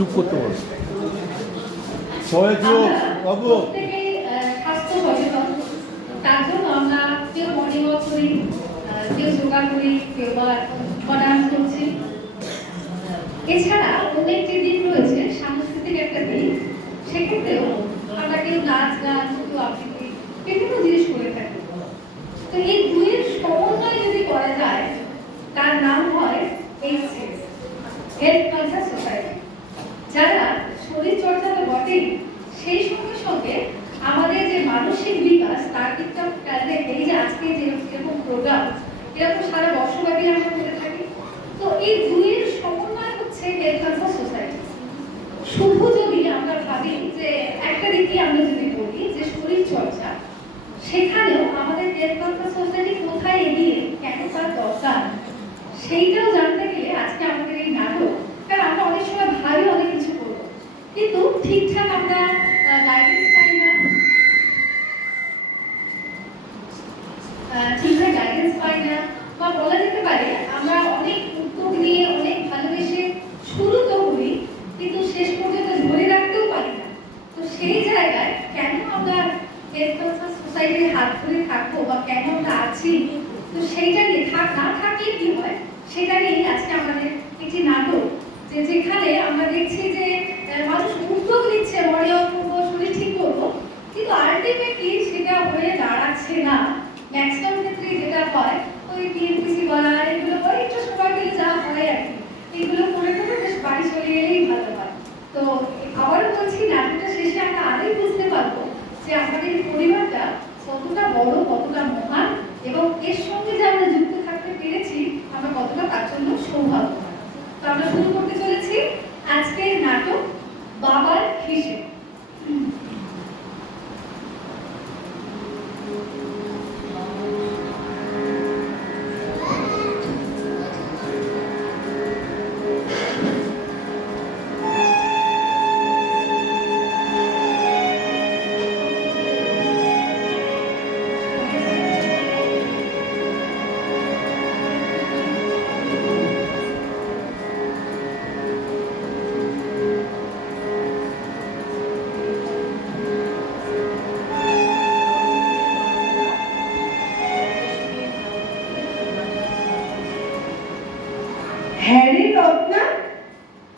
চুপ করতে বলো। সবাই চুপ বাবু। স্বাস্থ্য সচেতন, তার জন্য আমরা কেউ মর্নিং ওয়াক করি, কেউ যোগা করি, কেউ বা ডান্স করছি। এছাড়া অন্য একটি দিন রয়েছে সাংস্কৃতিক একটা দিন, সেক্ষেত্রেও আমরা কেউ নাচ গান, কেউ আবৃত্তি, বিভিন্ন জিনিস করে থাকি। তো এই দুইয়ের সমন্বয় যদি করা যায়, তার নাম হয় HCS, হেলথ কনসাস সোসাইটি। যারা শরীর চর্চা তো বটেই, সেই সঙ্গে সঙ্গে আমাদের যে মানসিক বিকাশ তার দিকটা খেয়াল রেখে এই যে আজকে যেরকম প্রোগ্রাম, এরকম সারা বর্ষব্যাপী আমরা করে থাকি। তো এই দুইয়ের সমন্বয় হচ্ছে হেলথ কনসাস সোসাইটি। শুধু যদি আমরা ভাবি যে একটা দিকে আমরা যদি বলি যে শরীর চর্চা, সেখানেও আমাদের হেলথ কনসাস সোসাইটি কোথায় এগিয়ে, কেন তার দরকার, সেইটাও জানতে গেলে আজকে আমাদের এই নাটক। কারণ আমরা অনেক সময় ভাবি অনেক কিছু করবো, কিন্তু ঠিকঠাক আমরা গাইডেন্স পাই না, ঠিকঠাক গাইডেন্স পাই না, বা বলা যেতে পারে আমরা অনেক উদ্যোগ নিয়ে অনেক ভালোবেসে শুরু তো করি, কিন্তু শেষ পর্যন্ত ধরে রাখতেও পারি না। তো সেই জায়গায় কেন আমরা হেলথ কনসাস সোসাইটির হাত ধরে থাকবো, বা কেন আমরা আছি, তো সেইটা নিয়ে না থাকলে কি হয়, সেটা নিয়ে আজকে আমাদের একটি নাটক, যেখানে আমরা দেখছি যে মানুষ উদ্যোগ নিচ্ছে মর্নিং ওয়াক করবো, শরীর ঠিক করবো, কিন্তু আলটিমেটলি সেটা হয়ে দাঁড়াচ্ছে না। ম্যাক্সিমাম ক্ষেত্রে যেটা হয়, ওই টিএমপিসি বলা, এগুলো করে একটু সময় পেলে যা হয় আর কি, এগুলো করে করে বেশ বাড়ি চলে গেলেই ভালো হয়। তো আবারও বলছি, নাটকটা শেষে আমরা আরোই বুঝতে পারবো যে আমাদের পরিবারটা কতটা বড়, কতটা মহান, এবং এর সঙ্গে যে আমরা যুক্ত থাকতে পেরেছি, আমরা কতটা তার জন্য সৌভাগ্যবান। তো আমরা শুরু করতে চলেছি আজকের নাটক বাবার হিসেব। হ্যাঁ রে রত্না,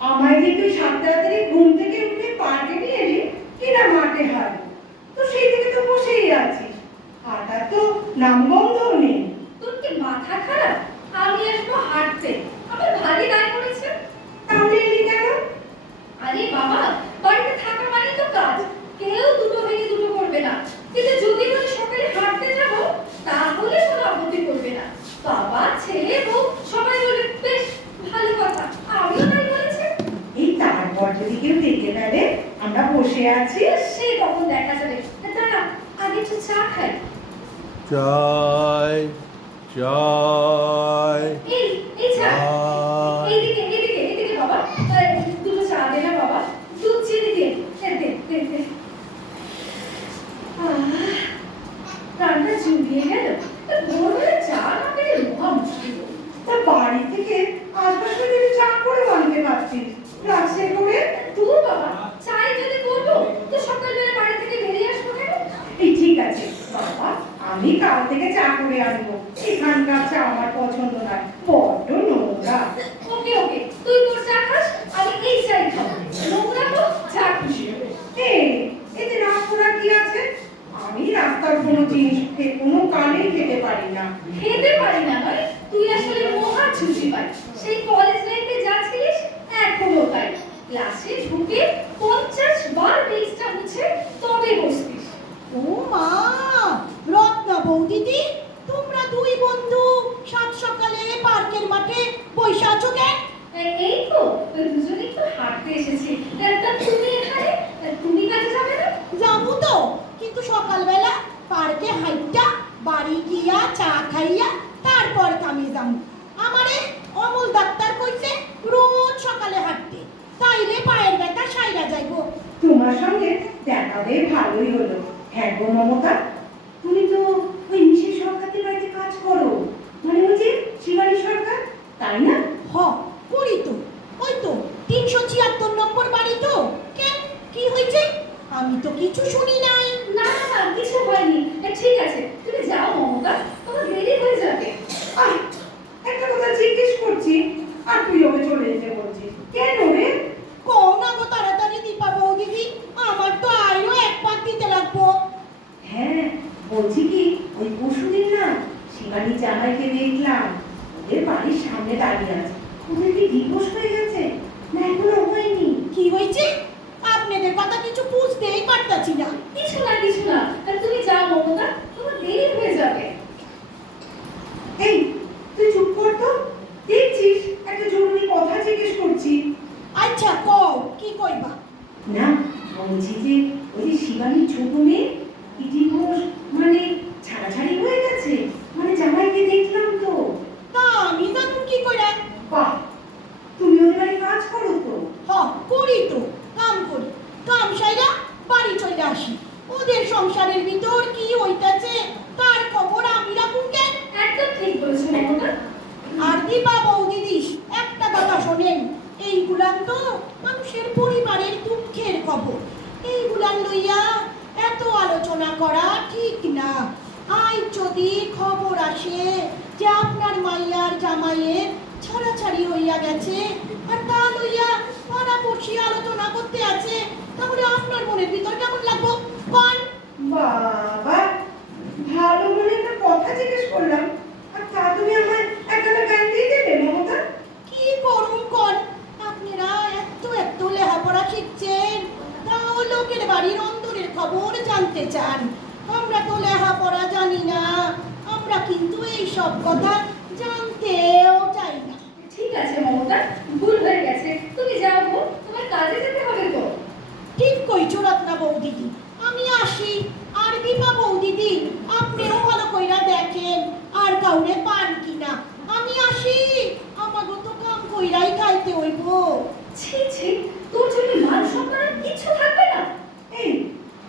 আমায় যে তুই 7 তাড়াতাড়ি ঘুম থেকে উঠে পার্কে নিয়ে এলি কিনা মাঠে হাঁটু, তো সেই থেকে তো বসেই আছিস, হাঁটার তো নামগন্ধও নেই। তোর কি মাথা খারাপ? আমি আসবো হাঁটতে, আমার ভারী গায়ে পড়েছে। তাহলে এলি কেন? আরে বাবা, বাড়িতে থাকা মানে তো কাজ, কেউ দুটো ভেঙে দুটো করবে না, কিন্তু যদি বলি সকালে হাঁটতে যাবো, তাহলে কোনো আপত্তি করবে না। বাবা, ছেলে, বউ সবাই বলবে বেশ ভালো কথা, আমিও তাই বলেছি। এই তারপর যদি কেউ দেখে ফেলে আমরা বসে আছি, সে তখন দেখা যাবে। দাঁড়া, আগে একটু চা খাই। চাই চাই এই এই চা, এইদিকে এইদিকে এইদিকে বাবা, দুটো চা দে না বাবা, দুধ চিনি দে, দে দে দে। প্রাণটা জুড়িয়ে গেল। ভোরবেলা চা না পেলে মহা মুশকিল। তা বাড়ি থেকে আসবার সময় যদি চা করে আনতে পারছিস, ফ্লাক্সে করে। তুই বাবা, চাই যদি করবো তো সকালবেলা বাড়ি থেকে বেরিয়ে আসবো কেন? এই ঠিক আছে বাবা, আমি কাল থেকে চা করে আনবো, এখানকার চা আমার পছন্দ নয়, বড্ড নোংরা। ওকে ওকে, তুই তোর চা খাস, আমি এই চাই খাবো, নোংরা হোক যা খুশি। এতে রাগ করার কি আছে? আমি রাস্তার কোনো জিনিস কোনো কালেই খেতে পারি না। খেতে পারি না নয়, তুই আসলে মহা ছুটি পাই। সেই কলেজ লাইফে যা ছিলিস এখনো তাই, ক্লাসে ঢুকে 50 বার বেঞ্চটা মুছে তবে বসতিস। ও মা, রত্না বৌদিদি, তোমরা দুই বন্ধু সাত সকালে পার্কের মাঠে বসে আছো কেন? এই তো দুজনেই তো হাঁটতে এসেছি। তা তুমি এখানে, তুমি কাজে যাবে না? যাবো তো, কিন্তু সকালবেলা পার্কে হাইটা বাড়ি গিয়া চা খাইয়া তারপর কামে যাবো। আমারে অমল ডাক্তার কইছে রোজ সকালে হাঁটতে, তাইলে পায়ের ব্যথা সাইরা যাইবো। তোমার সঙ্গে দেখা হয়ে ভালোই হলো। হ্যাঁ গো মমতা, তুমি তো ওই মিশের সরকারের বাড়িতে কাজ করো, মানে ওই যে শিবানী সরকার, তাই না? হ, করি তো। ওই তো 376 নম্বর হয়েছে? আমি তো কিছু শুনি নাই। না না না, কিছু হয়নি। ঠিক আছে, তুমি যাও মমতা, তোমার দেরি হয়ে যাবে। আহ, একটা কথা জিজ্ঞেস করছি আর তুই ওকে চলে যেতে বলছিস কেন রে? কও না গো তাড়াতাড়ি দীপা বৌদিদি, আমার তো আরো এক পাক দিতে লাগবো। হ্যাঁ, বলছি কি ওই পরশুদিন না শিবানী জামাইকে দেখলাম ওদের বাড়ির সামনে দাঁড়িয়ে আছে। ওদের কি ডিভোর্স হয়ে গেছে না এখনো হয়নি? কি হয়েছে? আপনাদের কথা কিছু বুঝতেই পারতাছি না। কিছু না কিছু না, তুমি যাও মমতা, তোমার দেরি হয়ে যাবে। এই তুই চুপ কর তো, দেখছিস একটা জরুরি কথা জিজ্ঞেস করছি। আচ্ছা কও, কি কইবা? না, বলছি যে ওই যে শিবানীর ছোট মেয়ে কি ডিভোর্স মানে ছাড়াছাড়ি হয়ে গেছে, মানে জামাইকে দেখলাম তো। তা আমি জানুম কি কইরা? বাহ, তুমি ওই বাড়ি কাজ করো তো? হ, করি তো, কাম করি। কাম সাইরা বাড়ি চলে আসি। ওদের সংসারের ভিতর কি হইতাছে তার খবর আমি রাখুন কেন? একদম ঠিক বলেছো মমতা। আর দীপা বৌদিদি, একটা কথা শোনেন, এইগুলান তো মানুষের পরিবারের দুঃখের খবর। এইগুলান লইয়া এত আলোচনা করা ঠিক না। আজ যদি খবর আসে যে আপনার মাইয়ার জামাইয়ের ছাড়াছাড়ি হইয়া গেছে আর তা লইয়া পাড়াপড়শি আলোচনা করতে আছে, তাহলে আপনার মনের ভিতর কেমন লাগবো কোন? বাবা, ভালো মনে একটা কথা জিজ্ঞেস করলাম আর তা তুমি আমায় একটা জ্ঞান দিয়ে দেবে মমতা? কি করুন কোন? আপনারা এত এত লেখাপড়া শিখছেন, তাও লোকের বাড়ির অন্তরের খবর জানতে চান। আমরা তো লেখাপড়া জানি না, আমরা কিন্তু এই সব কথা জানতেও চাই না। ঠিক আছে মমতা, ভুল হয়ে গেছে, তুমি যাও গো, তোমার কাজে যেতে হবে তো। ঠিক কইছো রত্না বৌদিদি, আমি আসি। আর দীপা বৌদিদি, আপনিও ভালো কইরা দেখেন আর কাউরে পান কিনা। আমি আসি, আমাগো তো কাম কইরাই খাইতে হইব। ছি ছি, তোর জন্য মান সম্মান আর কিছু থাকবে না। এই,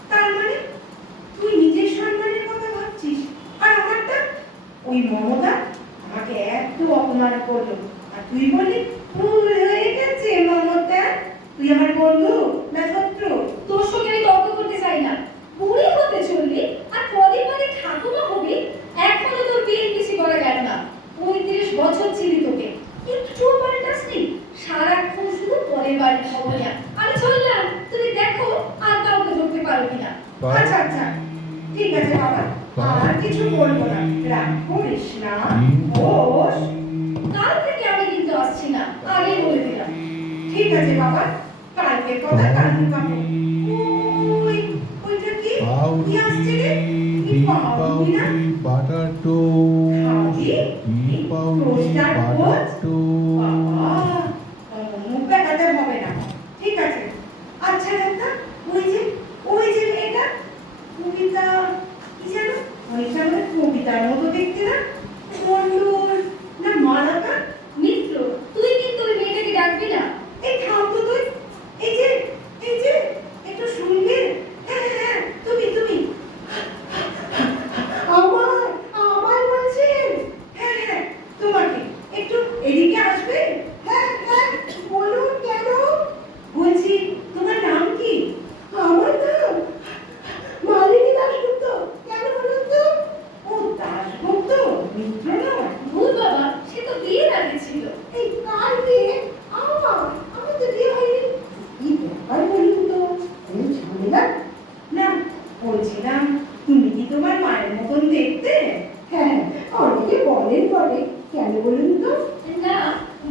তার মানে তুই নিজের সম্মানের কথা ভাবছিস আর আমারটা? ওই মমতা আমাকে এত অপমান করলো আর তুই বলি ভুল হয়ে গেছে মমতা? তুই আমার বন্ধু না শত্রু? তোর সঙ্গে আমি তর্ক করতে চাই না। বুড়ি হতে চললি আর পদে পদে ঠাকুমা হবি, এখনো তোর বিয়ে বেশি করা গেল না। 35 বছর ছিলি তোকে, একটু পাল্টাসনি, সারাক্ষণ শুধু পরের বাড়ির খবর নিয়া। আমি চললাম, তুমি দেখো আর কাউকে ধরতে পারো কিনা। আচ্ছা আচ্ছা, ঠিক আছে বাবা, আর কিছু বলবো না, রাগ করিস না। বস। কাল থেকে আমি কিন্তু আসছি না, আগেই বলে দিলাম। ঠিক আছে বাবা, কালকে কথা কালকে পাবো। ওই ওইটা কি? কি আসছে রে? কি পাউরুটি না? বাটার খাওয়াবি? রোস্টার পোস্ট? বাবা, মুখ দেখাতে হবে না। ঠিক আছে। আচ্ছা দাদা, ওই যে মেয়েটা কবিতা, কি যেন ওইটা মানে কবিতার মতো দেখতে না? মন্ডল না মালাকা? মিত্র, তুই কিন্তু ওই মেয়েটাকে ডাকবি না। এই থাম তো তুই। এই যে একটু শুনবে? হ্যাঁ হ্যাঁ, তুমি আমায় বলছেন? হ্যাঁ হ্যাঁ, তোমাকে একটু এদিকে আসবে? হ্যাঁ হ্যাঁ, বলুন কেন? বলছি তোমার নাম কি? আমার নাম মালিনী দাশগুপ্ত। কেন বলুন তো? ও দাশগুপ্ত, মিত্র নয়? ভুল বাবা, সে তো বিয়ের আগে ছিল। এই কার বিয়ে? আমার তো বিয়ে হয়নি। কি ব্যাপার বলুন তো? কোনো ঝামেলা? না, বলছিলাম তুমি কি তোমার মায়ের মতন দেখতে? হ্যাঁ, অনেকে বলেন বলে। কেন বলুন তো? না,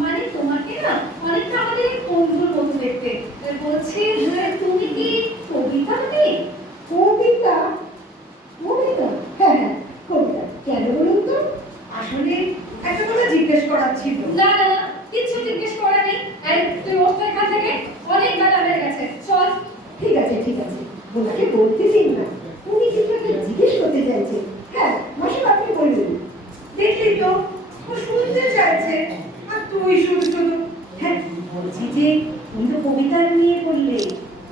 মানে তোমাকে না অনেকটা আমাদের বন্ধুর মতো দেখতে। বলছি যে তুমি কি কবিতা নেই? কবিতা? কবিতা? হ্যাঁ হ্যাঁ, কবিতা। কেন বলুন তো? আসলে একটা কথা জিজ্ঞেস করার ছিল। না না না, কিছু জিজ্ঞেস করা নেই। এই তুই ওঠ তো এখান থেকে, অনেক বেলা হয়ে গেছে, চল। ঠিক আছে ওনাকে বলতে দিন না, উনি কিছু একটা জিজ্ঞেস করতে চাইছে। হ্যাঁ মাসিমা, আপনি বলবেন। দেখলি তো, ও শুনতে চাইছে আর তুই শুধু। হ্যাঁ, বলছি যে তুমি তো কবিতা নিয়ে বললে,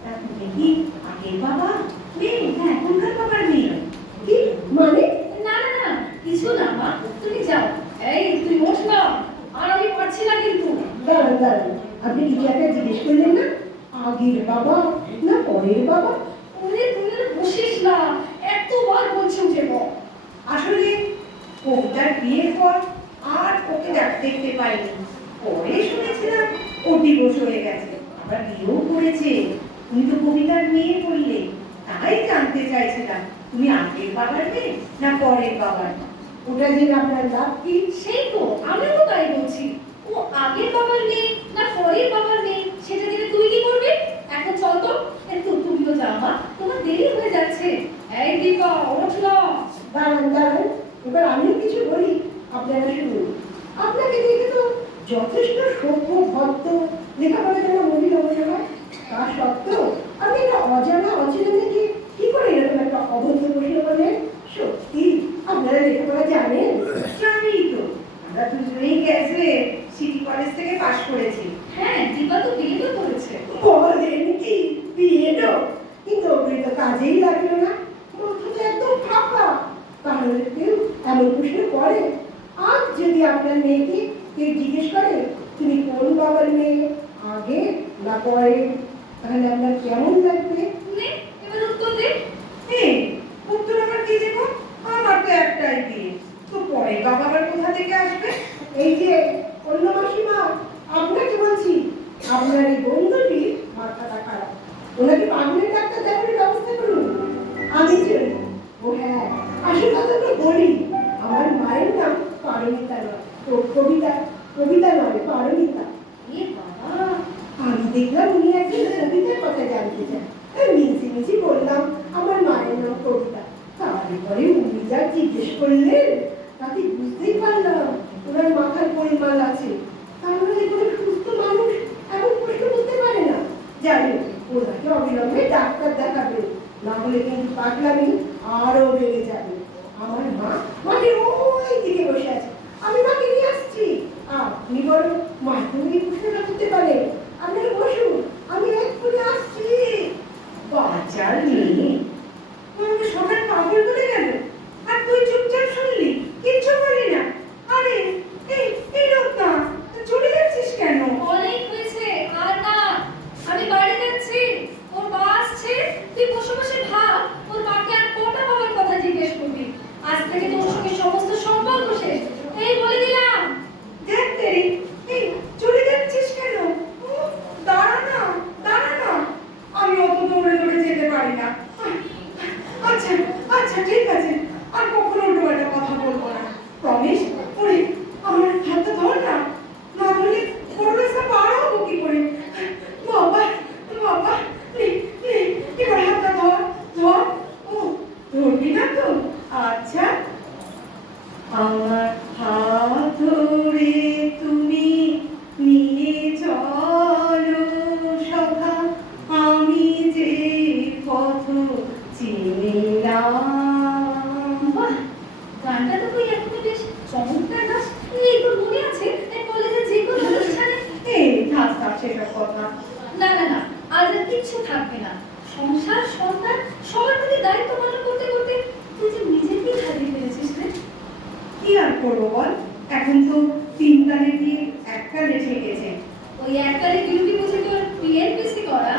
তা তুমি কি আগের বাবা মেয়ে না এখনকার বাবার মেয়ে? কি মানে? না না না, কিছু না মা, তুমি যাও। এই তুই ওঠ না, আর আমি পারছি না কিন্তু। দাঁড়ান, আপনি কিছু একটা জিজ্ঞেস করলেন না? আগে আগের বাবা না পরের বাবা? ওরে তুই আর বসিস না, এতবার বলছি উঠে বল। আসলে কবিতার বিয়ের পর আর ওকে দেখতে পাইনি। পরে শুনেছিলাম ও ডিভোর্স হয়ে গেছে, আবার বিয়েও করেছে। তুমি তো কবিতার মেয়ে বললে, তাই জানতে চাইছিলাম তুমি আগের বাবার মেয়ে না পরের বাবার? ওটা যে আপনার লাভ কি? সেই তো আমিও তো তাই বলছি, ও আগের বাবার মেয়ে না পরের বাবার মেয়ে সেটা জেনে তুই কি করবি? এখন চল তো, তুমি তো যাও মা, তোমার দেরি হয়ে যাচ্ছে। এই দীপা ওঠ না। দাঁড়ান দাঁড়ান, এবার আমিও কিছু বলি, আপনারা শুনুন। আপনাকে দেখে তো যথেষ্ট সভ্য ভদ্র লেখাপড়া জানা মহিলা মনে হয়, তা সত্ত্বেও আপনি একটা অজানা অচেনা মেয়েকে কি করে এরকম একটা অভদ্র প্রশ্ন করলেন? সত্যি আপনারা লেখাপড়া জানেন? জানি তো, আমরা দুজনেই গ্র্যাজুয়েট, সিটি কলেজ থেকে পাশ করেছি। হ্যাঁ, দীপা তো বিয়ে তো করেছে। বলেন কি? বিয়েও? কিন্তু ওগুলি তো কাজেই লাগলো না, মাথাটা একদম ফাঁকা। তাহলে কেউ এমন প্রশ্ন করে? আজ যদি আপনার মেয়েকে কেউ জিজ্ঞেস করে তুমি কোন বাবার মেয়ে, আগে না পরে, তাহলে আপনার কেমন লাগবে? নে, এবার উত্তর দে। এই উত্তর আমার কি দেবো? আমার তো একটাই বিয়ে, তো পরে বাবা আবার কোথা থেকে আসবে? এই যে অন্য মাসিমা, আপনাকে বলছি, আপনার এই বন্ধুটির মাথাটা খারাপ, ওনাকে পাগলের ডাক্তার দেখানোর ব্যবস্থা করুন। আমি চলি। ও হ্যাঁ, আসল কথা তো বলি, আমার মায়ের নাম পারমিতা নয়, তো কবিতা, কবিতা নয় পারমিতা। এ বাবা, আমি দেখলাম উনি একজন কবিতার কথা জানতে চান, তাই মিছি বললাম আমার মায়ের নাম কবিতা। তারপরে উনি যা জিজ্ঞেস করলেন তাতে বুঝতেই পারলাম ওনার মাথার পরিমাণ আছে। তাহলে কোনো সুস্থ মানুষ এমন প্রশ্ন করতে পারে না। যাই হোক, ওনাকে অবিলম্বে ডাক্তার দেখাবেন, না হলে কিন্তু পাগলামি আরো বেড়ে যাবে। আমার মা মাঠে ওই দিকে বসে আছে, আমি মাকে নিয়ে আসছি। আপনি বরং মাকে নিয়ে প্রশ্নটা করতে পারেন। আপনারা বসুন, আমি এক্ষুনি আসছি। বাচ্চার মেয়ে আমাকে সবাই পাগল বলে গেল, আর তুই চুপচাপ শুনলি, কিচ্ছু বললি না। আরে এই লোক না, চলে যাচ্ছিস কেন? অনেক হয়েছে, আর না। আমি বাড়ি যাচ্ছি, ওর মা আসছে। তুই বসে বসে ভাব ওর মাকে আর কোনটা বাবার কথা জিজ্ঞেস করবি। আজ থেকে তোর সঙ্গে সমস্ত সম্পর্ক শেষ, এই বলে দিলাম। দেখ তেরি, এই চলে যাচ্ছিস কেন? দাঁড়া না, দাঁড়া না, আমি অত দৌড়ে দৌড়ে যেতে পারি না। আচ্ছা আচ্ছা ঠিক আছে, আর কখনো উল্টোপাল্টা কথা বলবো না, প্রমিস। ওরে আমার হাতটা ধর না, না ধরলে বড় রাস্তা পার হবো কি করে? বাবা বাবা, এবার হাতটা ধর ধর। ও ধরবি না তো? আচ্ছা, আমার হাত ধরে তুমি নিয়ে চলো সখা, আমি যে পথ চিনি না। বাহ, গানটা তো তুই এখন বেশ চমৎকার গাছ। এই তোর মনে আছে কলেজে যে কোনো অনুষ্ঠানে? এই থাক থাক সেসব কথা। না না না, আজ আর কিচ্ছু থাকবে না। সংসার সন্তান সবার প্রতি দায়িত্ব পালন করতে করতে তুই যে নিজেকেই হারিয়ে ফেলেছিস রে। কি আর করবো বল, এখন তো 3 কালে দিয়ে 1 কালে ঠেকেছে। ওই একবারে ডিউটি বুঝে তোর পিএনপিসি করা।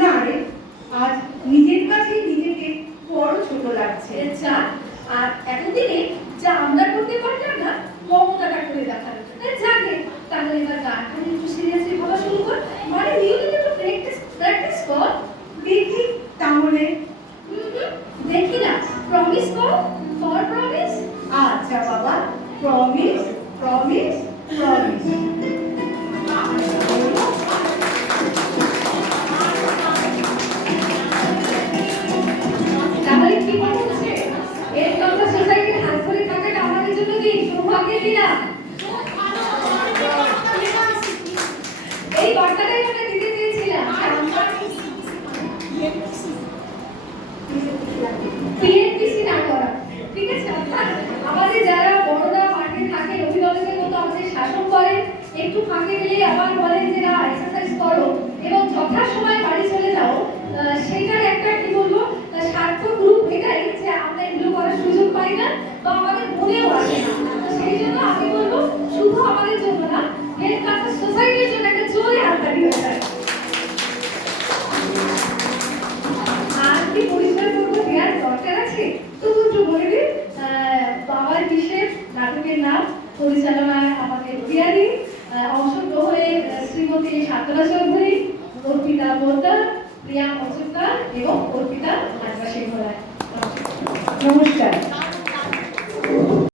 না রে, আজ নিজের কাছেই নিজেকে বড় ছোট লাগছে। যা, আর এতদিনে যা আমরা করতে পারলাম না, মমতাটা করে দেখালো। যাকে তাহলে এবার গানটা নিয়ে একটু সিরিয়াসলি ভাবা শুরু কর, মানে নিয়মিত একটু প্র্যাকটিস কর। দেখি তাহলে। দেখি না, প্রমিস কর, ফর প্রমিস। আচ্ছা বাবা, প্রমিস প্রমিস প্রমিস। তাহলে কি মনে হচ্ছে এর কথা সোসাইটির হাত ধরে থাকাটা আমাদের জন্য কি সৌভাগ্যের দিনা? এই বার্তাটাই আমরা দিতে চেয়েছিলাম। পিএনপিসি না করা, ঠিক আছে? অর্থাৎ আমাদের যারা বড়রা মাঠে থাকে, অভিভাবকের মতো আমাদের শাসন করেন, একটু ফাঁকে গেলেই আবার বলেন যে না এক্সারসাইজ করো এবং যথাসময়ে বাড়ি চলে যাও, সেটার একটা কি বলবো সার্থক রূপ এটাই যে আমরা এগুলো করার সুযোগ পাই না বা আমাদের মনেও আসে না। তো সেই জন্য আমি বলবো শুধু আমাদের জন্য না, এর কাছে সোসাইটির জন্য একটা জোরে হাততালি হয়ে যায়। নাটকের নাম, পরিচালনায় আমাদের প্রিয়ারি, অংশগ্রহণে শ্রীমতী সাতরা চৌধুরী, অর্পিতা বোলদার, প্রিয়া মজুমদার এবং অর্পিতা আদিবাসী ঘোড়ায়। নমস্কার।